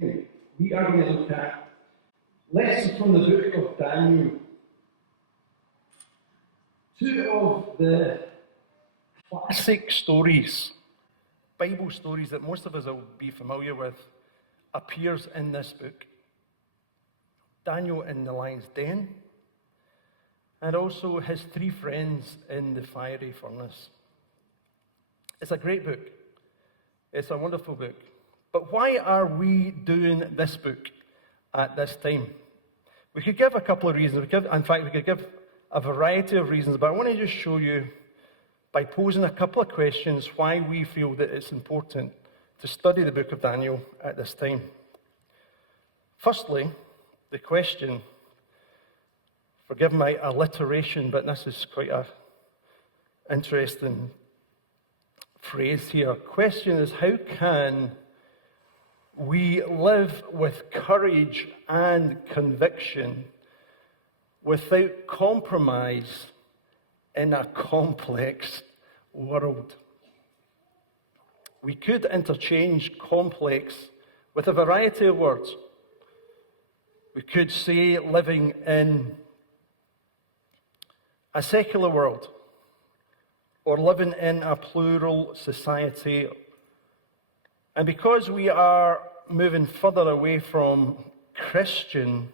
We are going to look at lessons from the book of Daniel. Two of the classic stories, Bible stories that most of us will be familiar with, appears in this book. Daniel in the lion's den, and also his three friends in the fiery furnace. It's a great book. It's a wonderful book. But why are we doing this book at this time? We could give a couple of reasons. We could give a variety of reasons, but I want to just show you, by posing a couple of questions, why we feel that it's important to study the book of Daniel at this time. Firstly, the question, forgive my alliteration, but this is quite an interesting phrase here. Question is, how can we live with courage and conviction without compromise in a complex world? We could interchange complex with a variety of words. We could say living in a secular world, or living in a plural society. And because we are moving further away from Christian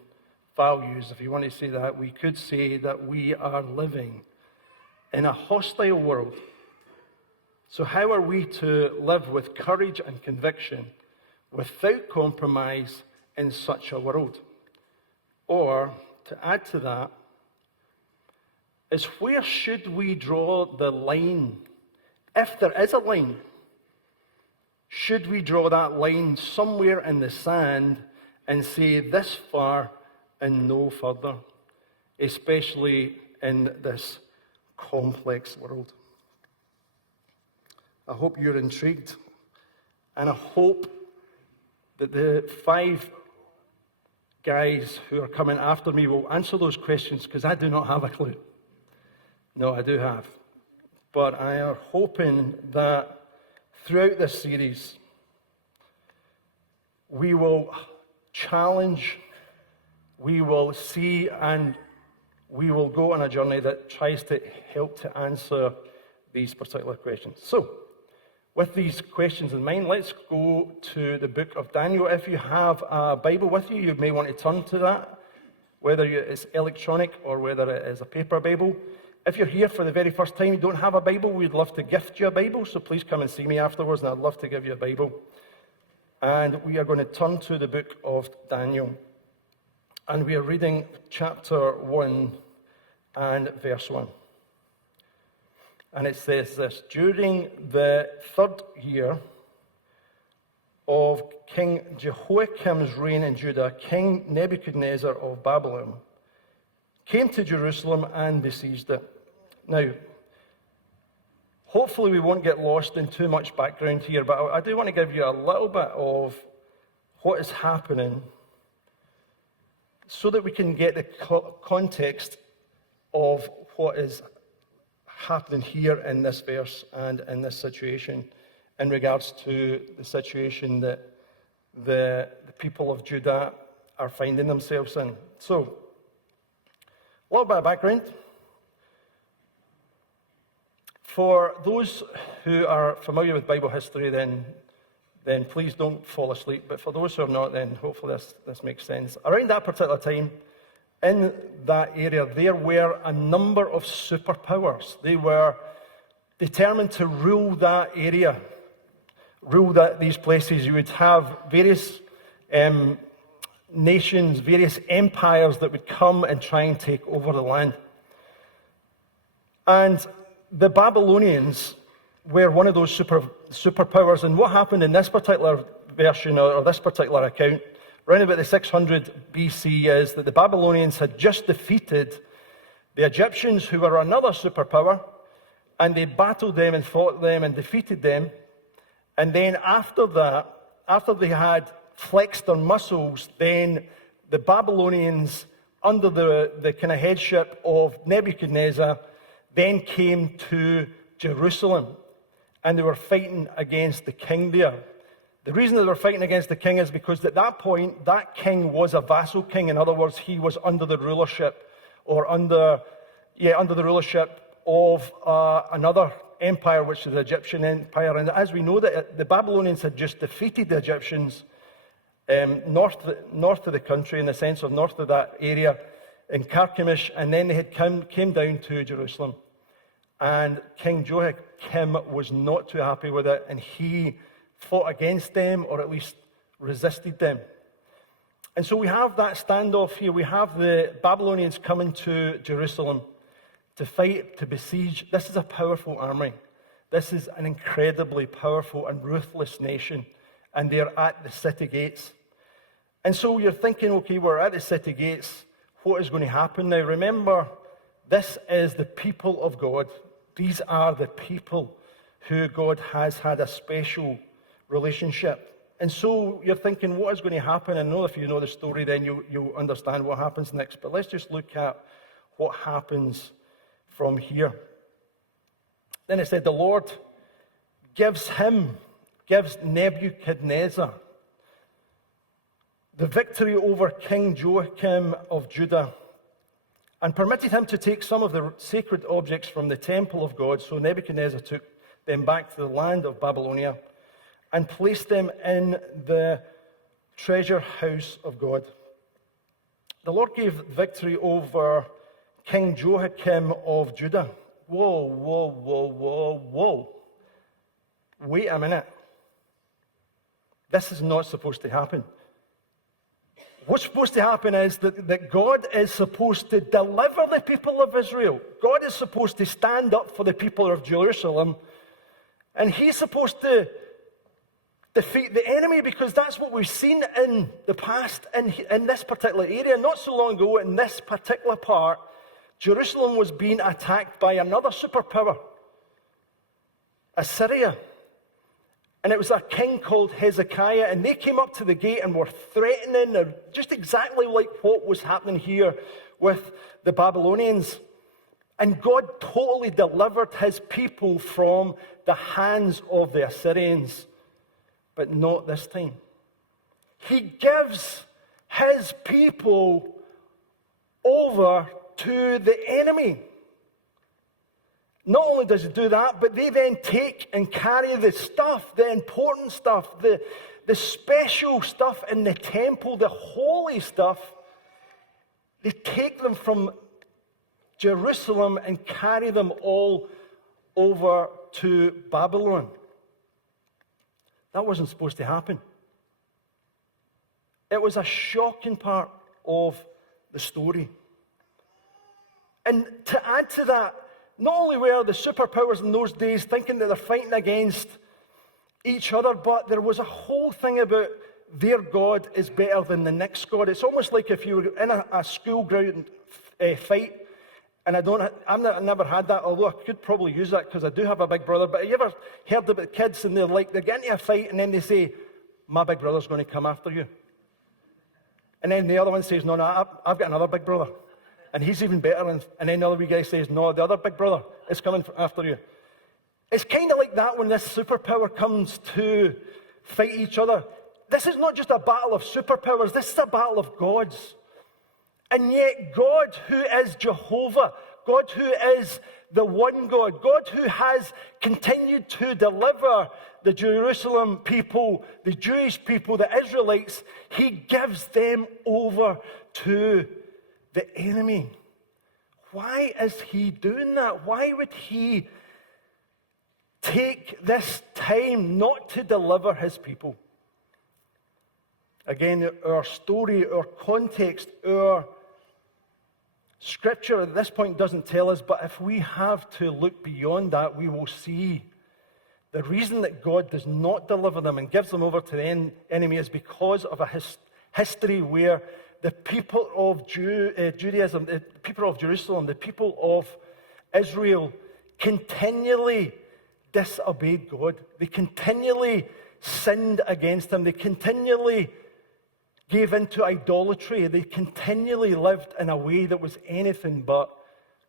values, if you want to say that, we could say that we are living in a hostile world. So how are we to live with courage and conviction without compromise in such a world? Or, to add to that, is where should we draw the line? If there is a line, should we draw that line somewhere in the sand and say this far and no further, especially in this complex world? I hope you're intrigued, and I hope that the 5 guys who are coming after me will answer those questions, because I do not have a clue. No, I do have. But I am hoping that throughout this series, we will challenge, we will see, and we will go on a journey that tries to help to answer these particular questions. So, with these questions in mind, let's go to the book of Daniel. If you have a Bible with you, you may want to turn to that, whether it's electronic or whether it is a paper Bible. If you're here for the very first time, you don't have a Bible, we'd love to gift you a Bible, so please come and see me afterwards, and I'd love to give you a Bible. And we are going to turn to the book of Daniel. And we are reading chapter 1 and verse 1. And it says this: during the 3rd year of King Jehoiakim's reign in Judah, King Nebuchadnezzar of Babylon came to Jerusalem and besieged it. Now, hopefully we won't get lost in too much background here, but I do want to give you a little bit of what is happening so that we can get the context of what is happening here in this verse and in this situation in regards to the situation that the people of Judah are finding themselves in. So, a little bit of background. For those who are familiar with Bible history, then please don't fall asleep. But for those who are not, then hopefully this makes sense. Around that particular time, in that area, there were a number of superpowers. They were determined to rule that area, rule these places. You would have various nations, various empires that would come and try and take over the land. And the Babylonians were one of those superpowers. And what happened in this particular version, or this particular account, around about the 600 BC, is that the Babylonians had just defeated the Egyptians, who were another superpower, and they battled them and fought them and defeated them. And then after that, after they had flexed their muscles, then the Babylonians, under the kind of headship of Nebuchadnezzar, then came to Jerusalem, and they were fighting against the king there. The reason they were fighting against the king is because at that point, that king was a vassal king. In other words, he was under the rulership under the rulership of another empire, which is the Egyptian empire. And as we know, that the Babylonians had just defeated the Egyptians north of the country, in the sense of north of that area, in Carchemish, and then they had came down to Jerusalem. And King Joachim was not too happy with it, and he fought against them, or at least resisted them. And so we have that standoff here. We have the Babylonians coming to Jerusalem to fight, to besiege. This is a powerful army. This is an incredibly powerful and ruthless nation, and they're at the city gates. And so you're thinking, okay, we're at the city gates. What is going to happen now? Remember, this is the people of God. These are the people who God has had a special relationship. And so you're thinking, what is going to happen? I know if you know the story, then you'll understand what happens next. But let's just look at what happens from here. Then it said, the Lord gives Nebuchadnezzar the victory over King Joachim of Judah, and permitted him to take some of the sacred objects from the temple of God. So Nebuchadnezzar took them back to the land of Babylonia and placed them in the treasure house of God. The Lord gave victory over King Joachim of Judah. Whoa. Wait a minute. This is not supposed to happen. What's supposed to happen is that God is supposed to deliver the people of Israel. God is supposed to stand up for the people of Jerusalem. And he's supposed to defeat the enemy, because that's what we've seen in the past in this particular area. Not so long ago, in this particular part, Jerusalem was being attacked by another superpower, Assyria. And it was a king called Hezekiah, and they came up to the gate and were threatening, just exactly like what was happening here with the Babylonians. And God totally delivered his people from the hands of the Assyrians, but not this time. He gives his people over to the enemy. Not only does he do that, but they then take and carry the stuff, the important stuff, the special stuff in the temple, the holy stuff. They take them from Jerusalem and carry them all over to Babylon. That wasn't supposed to happen. It was a shocking part of the story. And to add to that, not only were the superpowers in those days thinking that they're fighting against each other, but there was a whole thing about their God is better than the next God. It's almost like if you were in a school ground fight, and I've never had that, although I could probably use that because I do have a big brother. But have you ever heard about kids and they get into a fight and then they say, my big brother's going to come after you? And then the other one says, no, I've got another big brother. And he's even better. And then the other wee guy says, no, the other big brother is coming after you. It's kind of like that when this superpower comes to fight each other. This is not just a battle of superpowers. This is a battle of gods. And yet God, who is Jehovah, God who is the one God, God who has continued to deliver the Jerusalem people, the Jewish people, the Israelites, he gives them over to the enemy. Why is he doing that? Why would he take this time not to deliver his people? Again, our story, our context, our scripture at this point doesn't tell us, but if we have to look beyond that, we will see the reason that God does not deliver them and gives them over to the enemy is because of a history where the people of Judaism, the people of Jerusalem, the people of Israel continually disobeyed God. They continually sinned against him. They continually gave into idolatry. They continually lived in a way that was anything but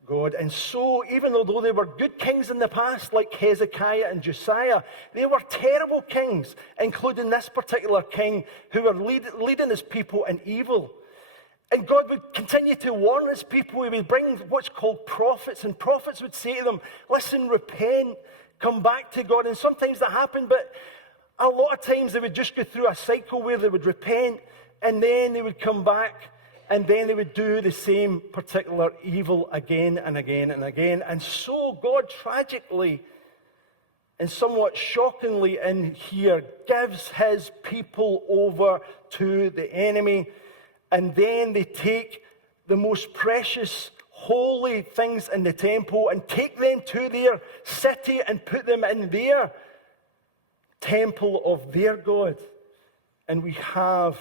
God. And so, even though they were good kings in the past, like Hezekiah and Josiah, they were terrible kings, including this particular king who were leading his people in evil. And God would continue to warn his people. He would bring what's called prophets, and prophets would say to them, listen, repent, come back to God. And sometimes that happened, but a lot of times they would just go through a cycle where they would repent, and then they would come back, and then they would do the same particular evil again and again and again. And so God tragically and somewhat shockingly in here gives his people over to the enemy. And then they take the most precious, holy things in the temple and take them to their city and put them in their temple of their God. And we have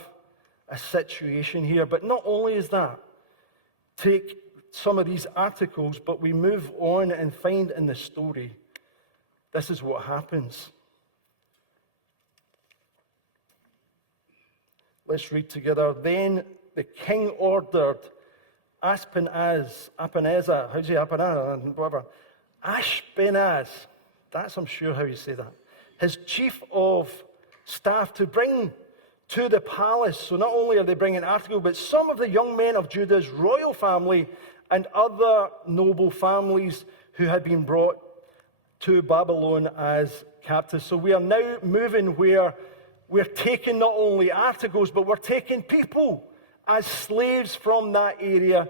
a situation here. But not only is that, take some of these articles, but we move on and find in the story, this is what happens. Let's read together. Then the king ordered Ashpenaz, that's I'm sure how you say that, his chief of staff to bring to the palace. So not only are they bringing articles, but some of the young men of Judah's royal family and other noble families who had been brought to Babylon as captives. So we are now moving where we're taking not only articles, but we're taking people as slaves from that area.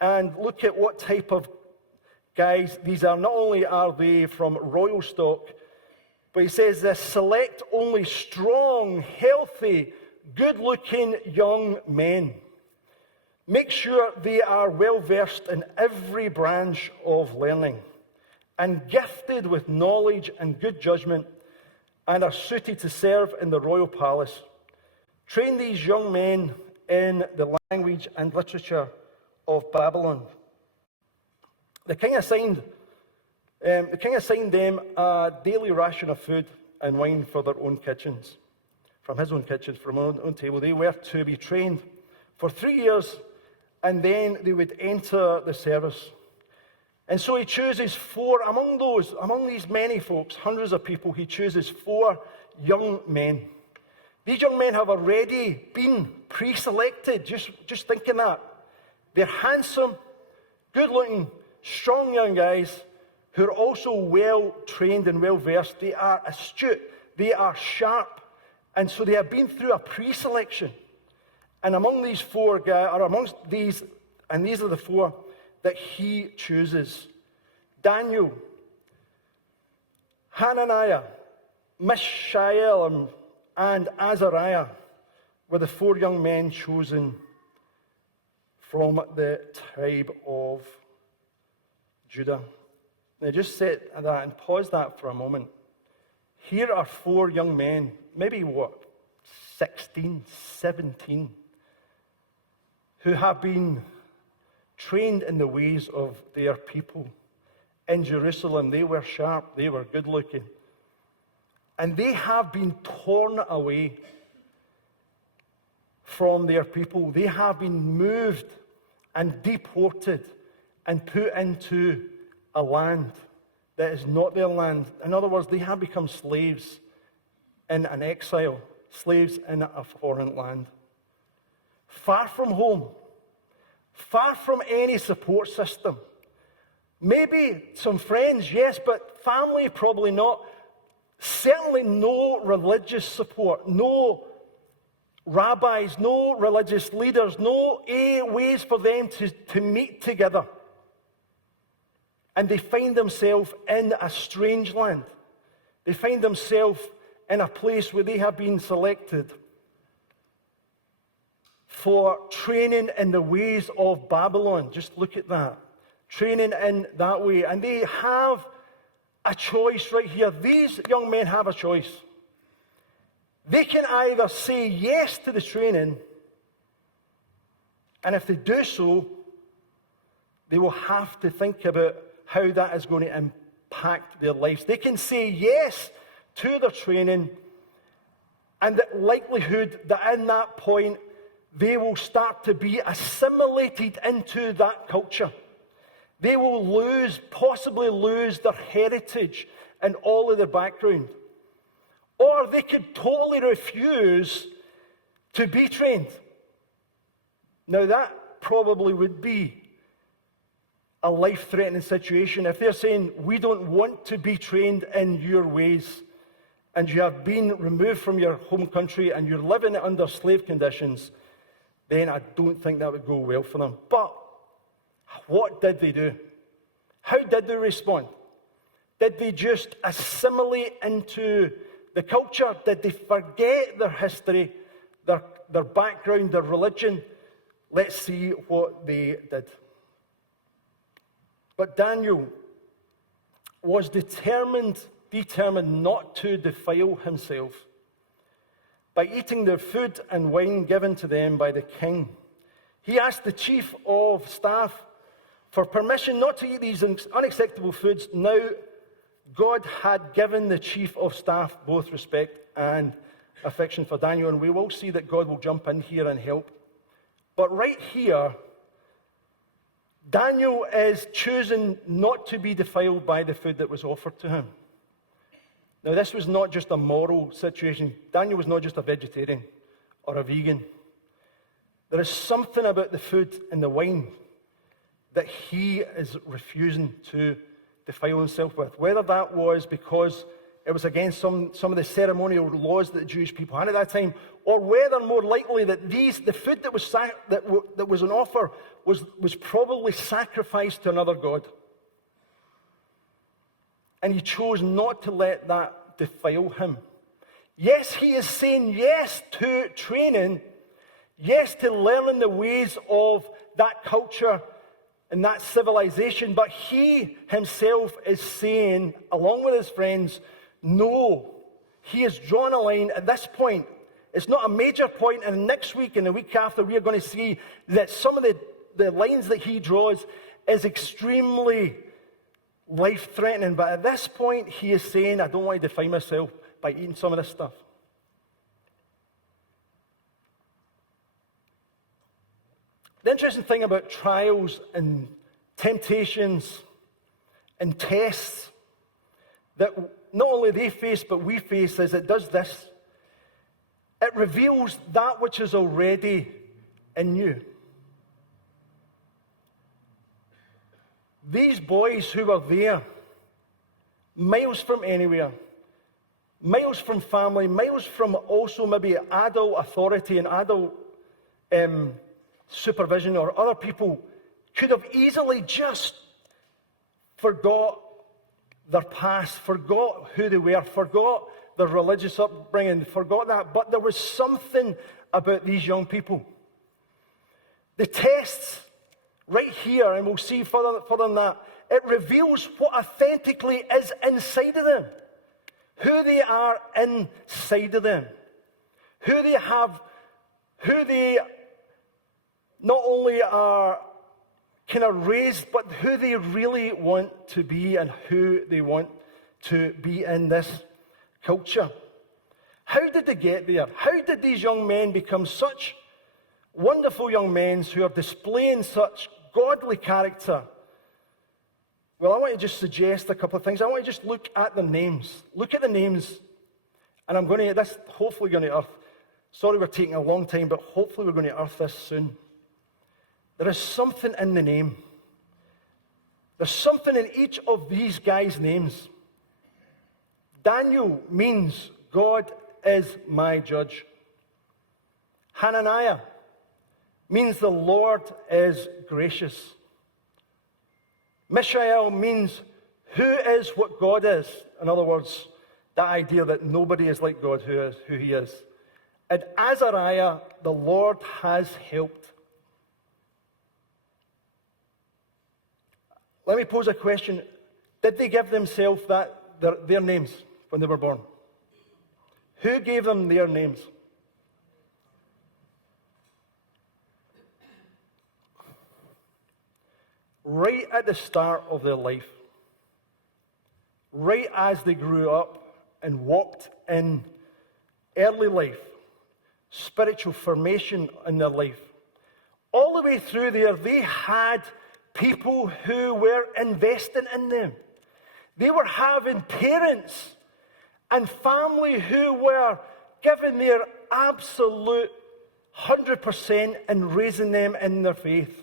And look at what type of guys these are. Not only are they from royal stock, but he says this: select only strong, healthy, good-looking young men. Make sure they are well-versed in every branch of learning and gifted with knowledge and good judgment and are suited to serve in the royal palace. Train these young men in the language and literature of Babylon. The king assigned them a daily ration of food and wine for their own kitchens, from his own kitchen, from his own table. They were to be trained for 3 years, and then they would enter the service. And so he chooses four, among these many folks, hundreds of people, he chooses 4 young men. These young men have already been pre-selected, just thinking that. They're handsome, good-looking, strong young guys who are also well-trained and well-versed. They are astute, they are sharp, and so they have been through a pre-selection. And among these 4 guys, or amongst these, and these are the 4 that he chooses: Daniel, Hananiah, Mishael, and Azariah were the 4 young men chosen from the tribe of Judah. Now just sit at that and pause that for a moment. Here are 4 young men, maybe 16, 17, who have been trained in the ways of their people. In Jerusalem, they were sharp, they were good looking. And they have been torn away from their people. They have been moved and deported and put into a land that is not their land. In other words, they have become slaves in an exile, slaves in a foreign land. Far from home, far from any support system. Maybe some friends, yes, but family probably not. Certainly no religious support, no rabbis, no religious leaders, no ways for them to meet together. And they find themselves in a strange land. They find themselves in a place where they have been selected for training in the ways of Babylon. Just look at that. Training in that way. And they have a choice right here. These young men have a choice. They can either say yes to the training, and if they do so, they will have to think about how that is going to impact their lives. They can say yes to their training, and the likelihood that in that point they will start to be assimilated into that culture. They will possibly lose their heritage and all of their background. Or they could totally refuse to be trained. Now that probably would be a life-threatening situation if they're saying, we don't want to be trained in your ways, and you have been removed from your home country and you're living under slave conditions, then I don't think that would go well for them. But what did they do? How did they respond? Did they just assimilate into the culture? Did they forget their history, their background, their religion? Let's see what they did. But Daniel was determined not to defile himself by eating the food and wine given to them by the king. He asked the chief of staff for permission not to eat these unacceptable foods. Now, God had given the chief of staff both respect and affection for Daniel, and we will see that God will jump in here and help. But right here, Daniel is choosing not to be defiled by the food that was offered to him. Now, this was not just a moral situation. Daniel was not just a vegetarian or a vegan. There is something about the food and the wine that he is refusing to defile himself with. Whether that was because it was against some of the ceremonial laws that the Jewish people had at that time, or whether more likely that the food that was on offer was probably sacrificed to another god. And he chose not to let that defile him. Yes, he is saying yes to training, yes to learning the ways of that culture and that civilization, but he himself is saying, along with his friends, no. He has drawn a line at this point. It's not a major point, and next week and the week after we are going to see that some of the lines that he draws is extremely life-threatening, but at this point he is saying, I don't want to define myself by eating some of this stuff. The interesting thing about trials and temptations and tests that not only they face but we face is it does this. It reveals that which is already in you. These boys who were there, miles from anywhere, miles from family, miles from also maybe adult authority and adult supervision or other people, could have easily just forgot their past, forgot who they were, forgot their religious upbringing, forgot that. But there was something about these young people. The tests right here, and we'll see further than that, it reveals what authentically is inside of them. Who they are inside of them. Who they not only are kind of raised, but who they really want to be and who they want to be in this culture. How did they get there? How did these young men become such wonderful young men who are displaying such godly character? Well, I want to just suggest a couple of things. I want to just look at the names. Look at the names. And I'm going to, this hopefully going to earth. Sorry we're taking a long time, but hopefully we're going to earth this soon. There is something in the name. There's something in each of these guys' names. Daniel means God is my judge. Hananiah means the Lord is gracious. Mishael means who is what God is. In other words, that idea that nobody is like God who he is. And Azariah, the Lord has helped. Let me pose a question. Did they give themselves their names when they were born? Who gave them their names? Right at the start of their life, right as they grew up and walked in early life, spiritual formation in their life, all the way through there, they had people who were investing in them. They were having parents and family who were giving their absolute 100% in raising them in their faith.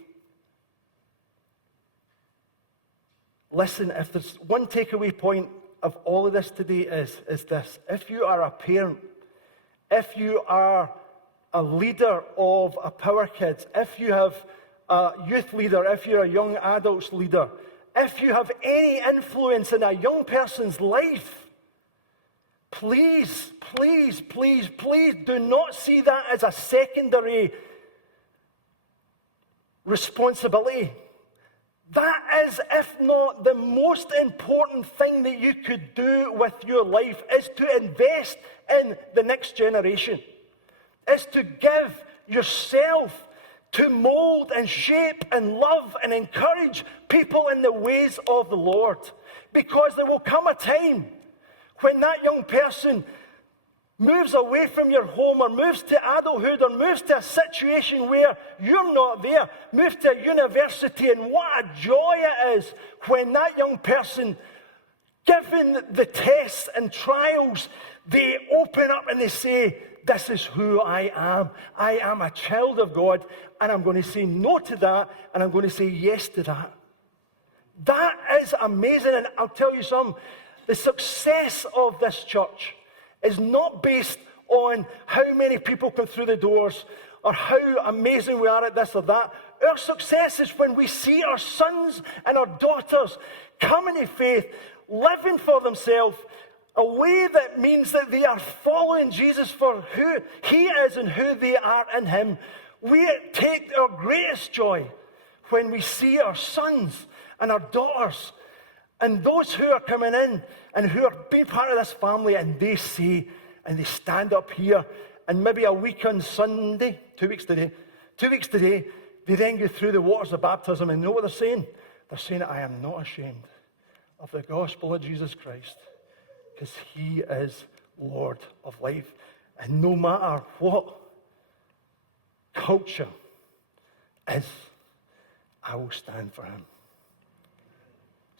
Listen, if there's one takeaway point of all of this today is this. If you are a parent, if you are a leader of a Power Kids, if you have a youth leader, if you're a young adults leader, if you have any influence in a young person's life, please, please, please, please do not see that as a secondary responsibility. That is, if not the most important thing that you could do with your life, is to invest in the next generation, is to give yourself to mold and shape and love and encourage people in the ways of the Lord. Because there will come a time when that young person moves away from your home or moves to adulthood or moves to a situation where you're not there, moves to a university, and what a joy it is when that young person, given the tests and trials, they open up and they say, this is who I am. I am a child of God, and I'm going to say no to that, and I'm going to say yes to that. That is amazing, and I'll tell you something. The success of this church is not based on how many people come through the doors or how amazing we are at this or that. Our success is when we see our sons and our daughters coming to faith, living for themselves, a way that means that they are following Jesus for who he is and who they are in him. We take our greatest joy when we see our sons and our daughters and those who are coming in and who are being part of this family, and they say, and they stand up here, and maybe a week on Sunday, 2 weeks today, they then go through the waters of baptism, and you know what they're saying? They're saying, I am not ashamed of the gospel of Jesus Christ, because he is Lord of life. And no matter what culture is, I will stand for him.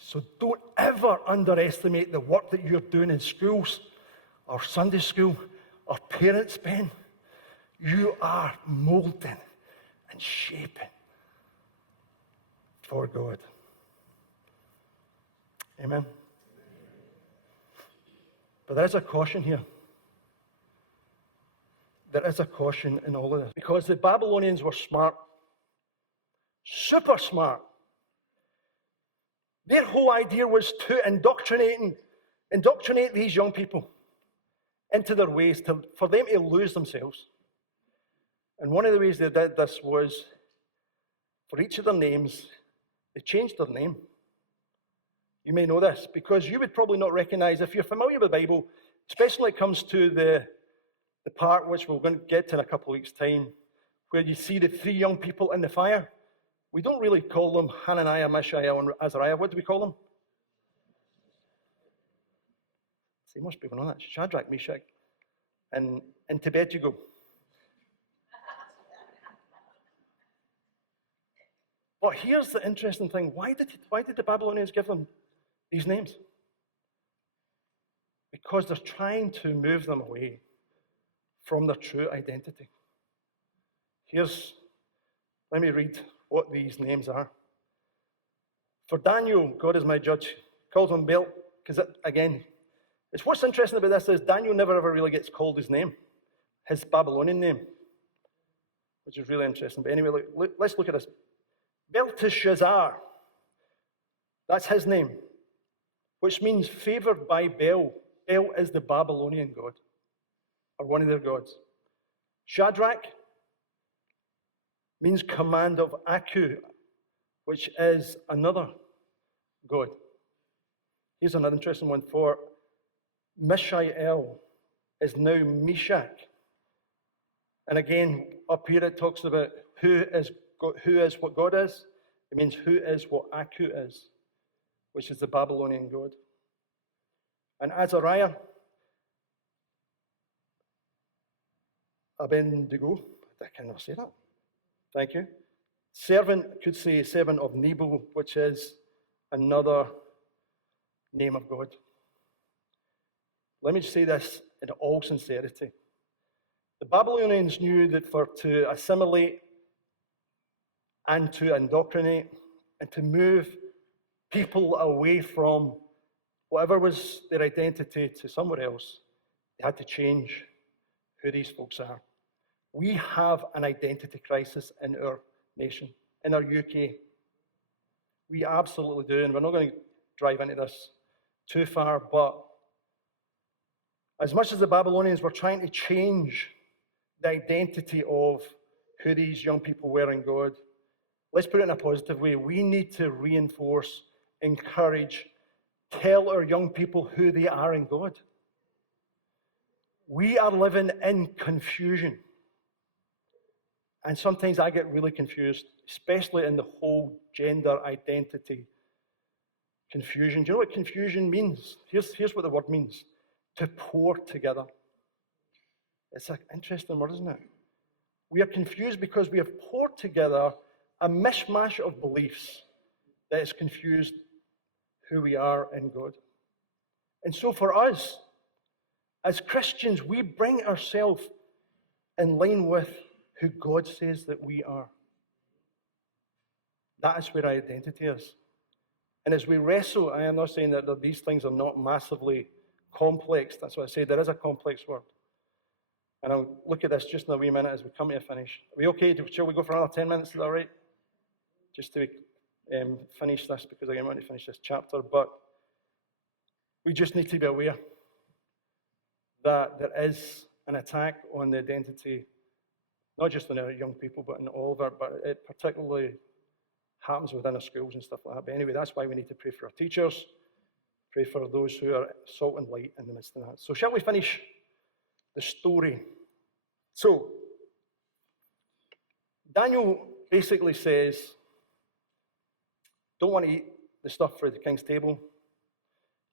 So don't ever underestimate the work that you're doing in schools or Sunday school or parents' pen. You are molding and shaping for God. Amen. But there is a caution here. There is a caution in all of this. Because the Babylonians were smart. Super smart. Their whole idea was to indoctrinate these young people into their ways, for them to lose themselves. And one of the ways they did this was, for each of their names, they changed their name. You may know this, because you would probably not recognize, if you're familiar with the Bible, especially when it comes to the part which we're going to get to in a couple of weeks' time, where you see the 3 young people in the fire. We don't really call them Hananiah, Mishael, and Azariah. What do we call them? See, most people know that. Shadrach, Meshach, and to bed you go. But here's the interesting thing. Why did the Babylonians give them these names? Because they're trying to move them away from their true identity. Let me read what these names are. For Daniel, God is my judge, calls him Bel, because again, it's what's interesting about this is Daniel never ever really gets called his name, his Babylonian name, which is really interesting. But anyway, let's look at this. Belteshazzar, that's his name, which means favored by Bel. Bel is the Babylonian god, or one of their gods. Shadrach means command of Aku, which is another god. Here's another interesting one. For Mishael is now Meshach. And again, up here it talks about who is what God is. It means who is what Aku is, which is the Babylonian god. And Azariah, Abednego, I can never say that. Thank you. Servant could say servant of Nebo, which is another name of God. Let me just say this in all sincerity. The Babylonians knew that to assimilate and to indoctrinate and to move people away from whatever was their identity to somewhere else, they had to change who these folks are. We have an identity crisis in our nation, in our UK. We absolutely do, and we're not going to drive into this too far, but as much as the Babylonians were trying to change the identity of who these young people were in God, let's put it in a positive way. We need to reinforce, encourage, tell our young people who they are in God. We are living in confusion. And sometimes I get really confused, especially in the whole gender identity confusion. Do you know what confusion means? Here's what the word means. To pour together. It's an interesting word, isn't it? We are confused because we have poured together a mishmash of beliefs that has confused who we are in God. And so for us, as Christians, we bring ourselves in line with who God says that we are. That is where our identity is. And as we wrestle, I am not saying that these things are not massively complex. That's what I say. There is a complex word. And I'll look at this just in a wee minute as we come to a finish. Are we okay? Shall we go for another 10 minutes? Is that all right? Just to finish this, because I want to finish this chapter. But we just need to be aware that there is an attack on the identity, not just in our young people, but in all of our, but it particularly happens within our schools and stuff like that. But anyway, that's why we need to pray for our teachers, pray for those who are salt and light in the midst of that. So shall we finish the story? So, Daniel basically says, don't want to eat the stuff for the king's table.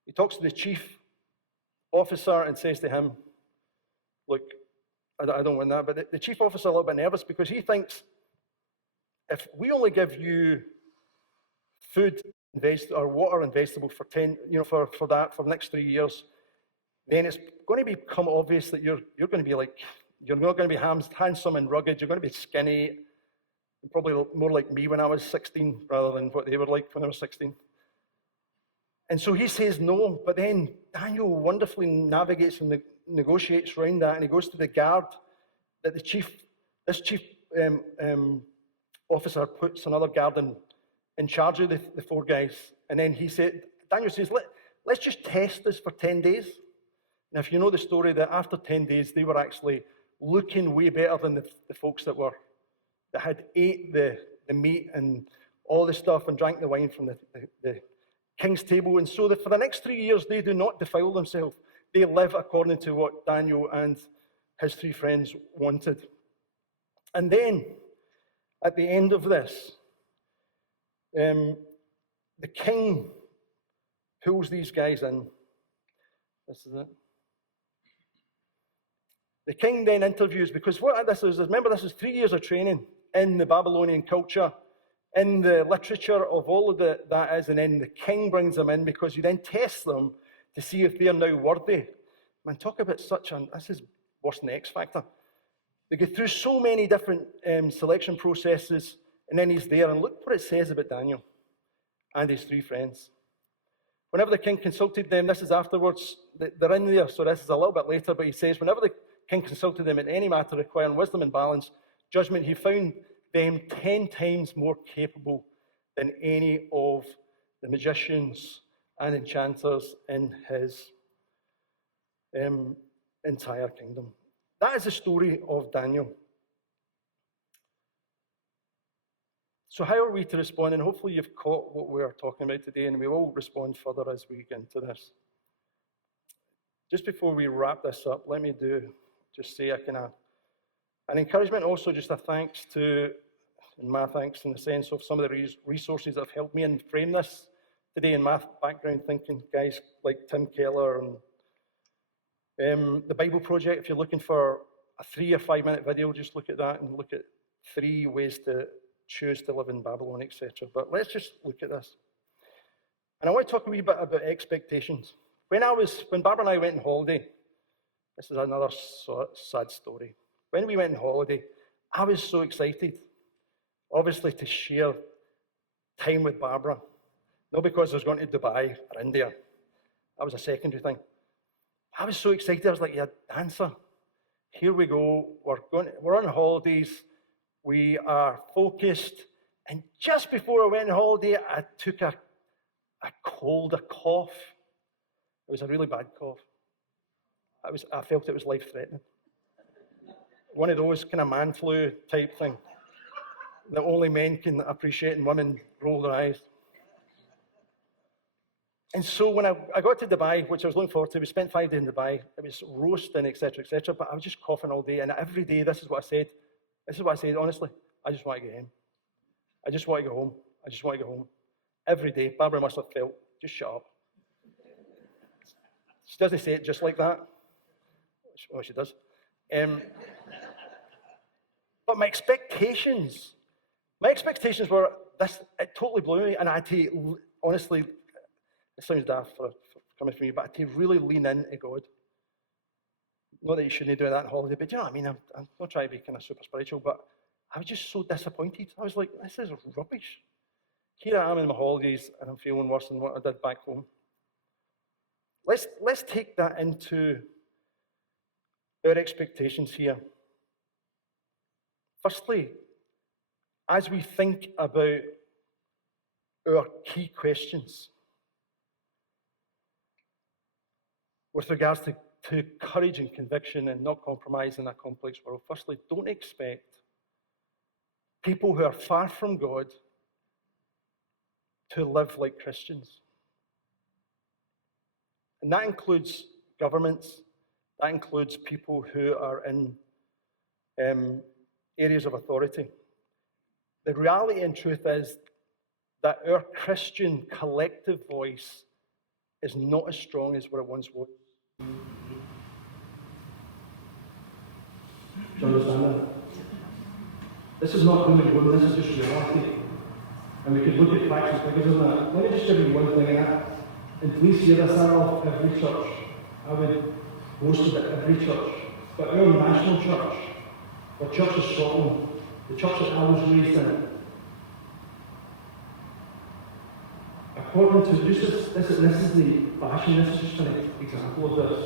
He talks to the chief officer and says to him, look, I don't want that, but the chief officer is a little bit nervous because he thinks if we only give you food or water and vegetables for the next 3 years, then it's going to become obvious that you're going to be like, you're not going to be handsome and rugged, you're going to be skinny, probably more like me when I was 16 rather than what they were like when I was 16. And so he says no, but then Daniel wonderfully navigates and negotiates around that, and he goes to the guard that this chief officer puts another guard in charge of the four guys. And then Daniel says, let's just test this for 10 days. Now, if you know the story, that after 10 days, they were actually looking way better than the folks that had ate the meat and all the stuff and drank the wine from the king's table. And so for the next 3 years, they do not defile themselves. They live according to what Daniel and his three friends wanted. And then, at the end of this, the king pulls these guys in. This is it. The king then interviews, because what this is, remember, this is 3 years of training in the Babylonian culture, in the literature of all of that is, and then the king brings them in because he then tests them to see if they're now worthy. Man, talk about this is worse than the X Factor. They go through so many different selection processes, and then he's there, and look what it says about Daniel and his three friends. Whenever the king consulted them, this is afterwards, they're in there, so this is a little bit later, but he says, whenever the king consulted them in any matter requiring wisdom and balance, judgment, he found them 10 times more capable than any of the magicians and enchanters in his entire kingdom. That is the story of Daniel. So how are we to respond? And hopefully you've caught what we are talking about today, and we will respond further as we get into this. Just before we wrap this up, let me just say an encouragement, also just a thanks to, and my thanks in the sense of some of the resources that have helped me and frame this today in math background thinking, guys like Tim Keller and the Bible Project. If you're looking for a 3 or 5 minute video, just look at that and look at 3 ways to choose to live in Babylon, etc. But let's just look at this. And I want to talk a wee bit about expectations. When Barbara and I went on holiday, this is another sad story. When we went on holiday, I was so excited, obviously, to share time with Barbara. Not because I was going to Dubai or India. That was a secondary thing. I was so excited. I was like, yeah, dancer. Here we go. We're on holidays. We are focused. And just before I went on holiday, I took a cough. It was a really bad cough. I felt it was life-threatening. One of those kind of man flu type thing that only men can appreciate and women roll their eyes. And so when I got to Dubai, which I was looking forward to, we spent 5 days in Dubai. It was roasting, etc., but I was just coughing all day. And every day, this is what I said, honestly, I just want to get in. I just want to go home. I just want to go home. Every day, Barbara must have felt, just shut up. She doesn't say it just like that. Well, she does. But my expectations were this, it totally blew me. And I had to, honestly, it sounds daft for coming from me, but I had to really lean into God. Not that you shouldn't do that on holiday, but you know what I mean? I'm not trying to be kind of super spiritual, but I was just so disappointed. I was like, this is rubbish. Here I am in my holidays, and I'm feeling worse than what I did back home. Let's take that into our expectations here. Firstly, as we think about our key questions with regards to courage and conviction and not compromise in a complex world, firstly, don't expect people who are far from God to live like Christians. And that includes governments, that includes people who are in areas of authority. The reality and truth is that our Christian collective voice is not as strong as what it once was. Do you understand that? This is not doom and gloom, this is just reality. And we could look at facts and figures on that. Let me just give you one thing in that. And please hear this out of every church. I would boast about every church. But our national church, the Church of Scotland, the church that I was raised in, according to this is the fashion, this is just an example of this,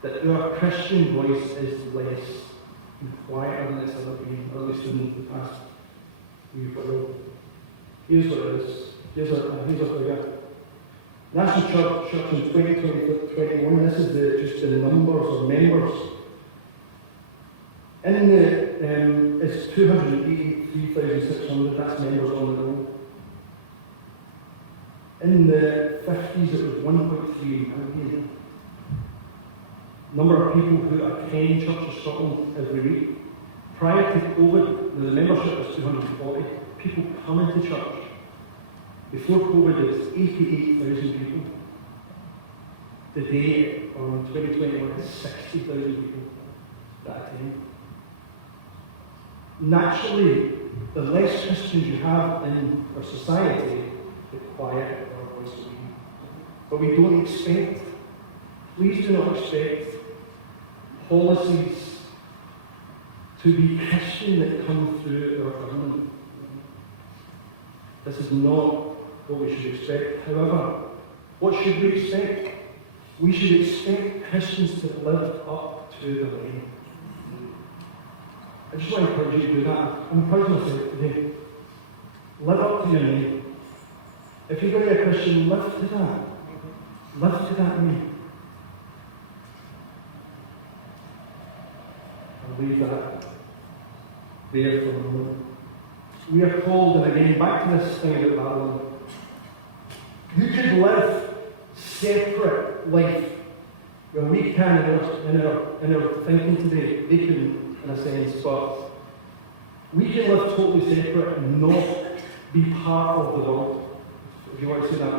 that our Christian voice is less and quieter than it's ever been, or at least in the past few years. Here's what it is. Here's a figure. National Church in 2021, this is just the numbers of members. In the, it's 283,600, that's members on the roll. In the 50s, it was 1.3 million. Number of people who attend Church of Scotland every week. Prior to COVID, the membership was 240. People coming to church. Before COVID, it was 88,000 people. Today, on 2021, it's 60,000 people that attend. Naturally, the less Christians you have in our society, the quieter our voice will be. But we don't expect, please do not expect policies to be Christian that come through our government. This is not what we should expect. However, what should we expect? We should expect Christians to live up to the name. I just want to encourage you to do that. I'm encouraging myself today. Live up to your name. If you're going to be a Christian, live to that. Live to that name. I'll leave that there for a moment. We are called, and again, back to this thing about Babylon. You could live separate life. Well, we can in our thinking today. They couldn't, in a sense, but we can live totally separate and not be part of the world. If you want to say that,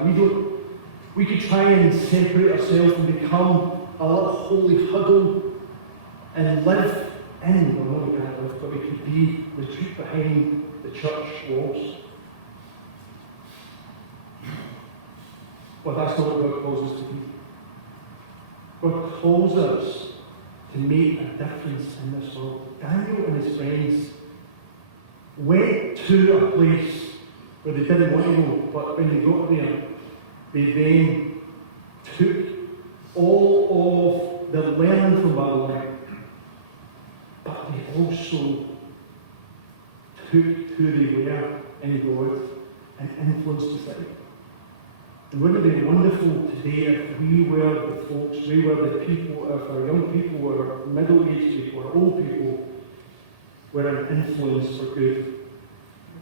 we could try and separate ourselves and become a little holy huddle and live in. Well, no, we can't with, but we could be the truth behind the church walls. Well, that's not what God calls us to be. God calls us to make a difference in this world. Daniel and his friends went to a place where they didn't want to go, but when they got there, they then took all of the learning from Babylon, but they also took who they were in God and influenced the city. And wouldn't it be wonderful today if we were the folks, we were the people, if our young people were middle-aged people, or old people, were an influence for good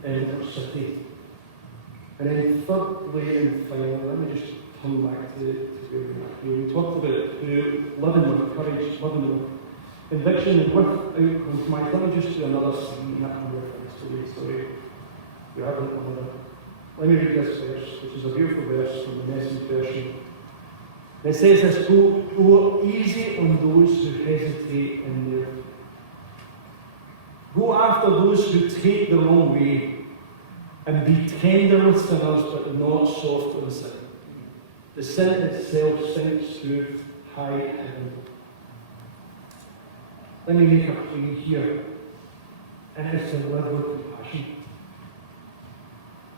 in our city. And then thirdly and finally, let me just come back to where we are. We talked about living with courage, living with conviction, and with compromise. Let me just do another scene that I'm referring to. We haven't another. Let me read this verse, which is a beautiful verse from the Message version. It says this: Go easy on those who hesitate in their faith. Go after those who take the wrong way, and be tender with sinners, but not soft on sin. The sin itself sinks to high heaven. Let me make a plea here, and it's to live with compassion.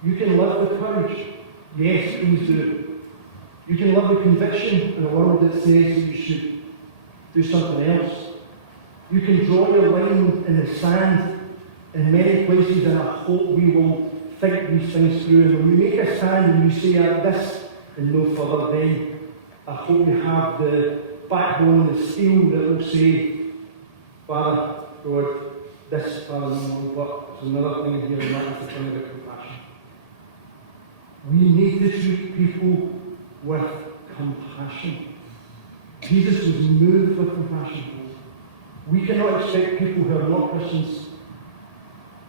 You can live with courage. Yes, please do. You can live with conviction in a world that says that you should do something else. You can draw your line in the sand in many places, and I hope we will think these things through. And when you make a stand and you say this and no further, then I hope you have the backbone, the steel that will say, Father, God, this, Father, no, but there's another thing here, and that is the thing about compassion. We need to treat people with compassion. Jesus was moved with compassion. We cannot expect people who are not Christians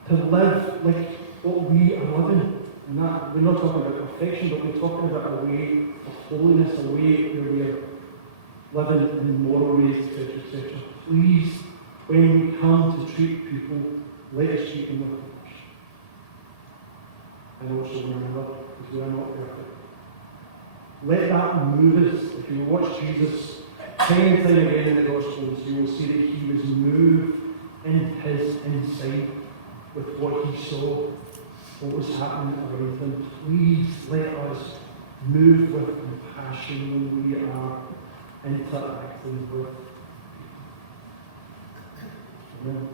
to live like what we are living. And that, we're not talking about perfection, but we're talking about a way of holiness, a way where we are living in moral ways, etc., etc. Please, when we come to treat people, let us treat them with compassion. And also remember, because we are not perfect. Let that move us. If you watch Jesus time and time again in the Gospels, you will see that he was moved in his inside with what he saw, what was happening around him. Please let us move with compassion when we are interacting with people. Amen.